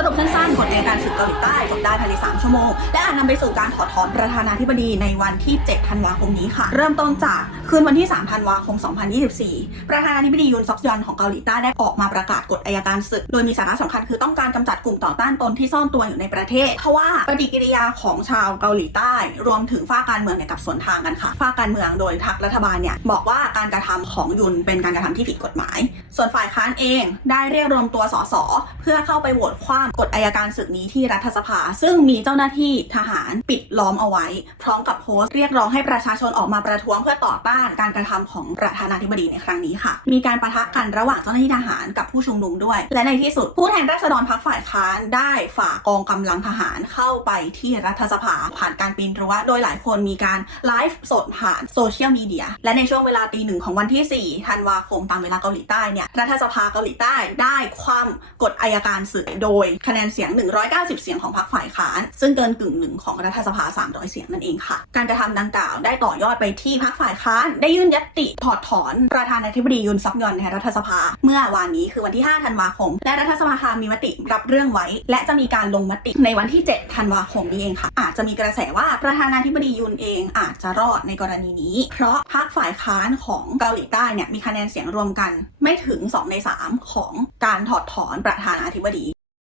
สรุปสั้นๆกฎอัยการฝึกเกาหลีใต้ บได้ภายใน 3 ชั่วโมง และอาจนำไปสู่การถอดถอนประธานาธิบดีในวันที่ 7 ธันวาคมนี้ค่ะ เริ่มต้นจากคืนวันที่ 3 ธันวาคม 2024 ประธานาธิบดียุนซอกยอนของเกาหลีใต้ได้ออกมาประกาศกฎอัยการศึก โดยมีสาระสำคัญคือต้องการกำจัดกลุ่มต่อต้านตนที่ซ่อนตัวอยู่ในประเทศ เพราะว่าปฏิกิริยาของชาวเกาหลีใต้ รวมถึงฝ้ากการเมืองเนี่ยกับสวนทางกันค่ะฝ้ากการเมืองโดยทางรัฐบาลเนี่ยบอกว่าการกระทำของยุนเป็นการกระทำที่ผิดกฎหมาย ส่วนฝ่ายค้านเองได้เรียกรวมตัวสสเพื่อเข้าไปโหวตคว่ำกฎอัยการศึกนี้ที่รัฐสภาซึ่งมีเจ้าหน้าที่ทหารปิดล้อมเอาไว้ พร้อมกับโพสต์เรียกร้องให้ประชาชนออกมาประท้วงเพื่อต่อต้านการกระทำของประธานาธิบดีในครั้งนี้ค่ะ มีการประทะกันระหว่างเจ้าหน้าที่ทหารกับผู้ชุมนุมด้วย และในที่สุดผู้แทนราษฎรพรรคฝ่ายค้านได้ฝากกองกำลังทหารเข้าไปที่รัฐสภาผ่านการปีนรั้วโดยหลายคนมีการไลฟ์สดผ่านโซเชียลมีเดียและในช่วงเวลาตีหนึ่งของวันที่ 4 ธันวาคมตามเวลาเกาหลีใต้เนี่ยรัฐสภาเกาหลีใต้ได้คว่ำกฎอายการศึกโดยคะแนนเสียง 190 เสียงของพรรคฝ่ายค้าน ซึ่งเกินกึ่งหนึ่งของรัฐสภา 300 เสียงนั่นเองค่ะ การกระทำดังกล่าวได้ต่อยอดไปที่พรรคฝ่ายค้าน ได้ยื่นยติถอดถอนประธานาธิบดียุนซักยอนในรัฐสภา เมื่อวานนี้คือวันที่ 5 ธันวาคม และรัฐสภามีมติรับเรื่องไว้ และจะมีการลงมติในวันที่ 7 ธันวาคมนี้เองค่ะ อาจจะมีกระแสว่าประธานาธิบดียุนเองอาจจะรอดในกรณีนี้ เพราะพรรคฝ่ายค้านของเกาหลีใต้เนี่ยมีคะแนนเสียงรวมกัน ไม่ถึง 2 ใน 3 ของการถอดถอนประธานาธิบดี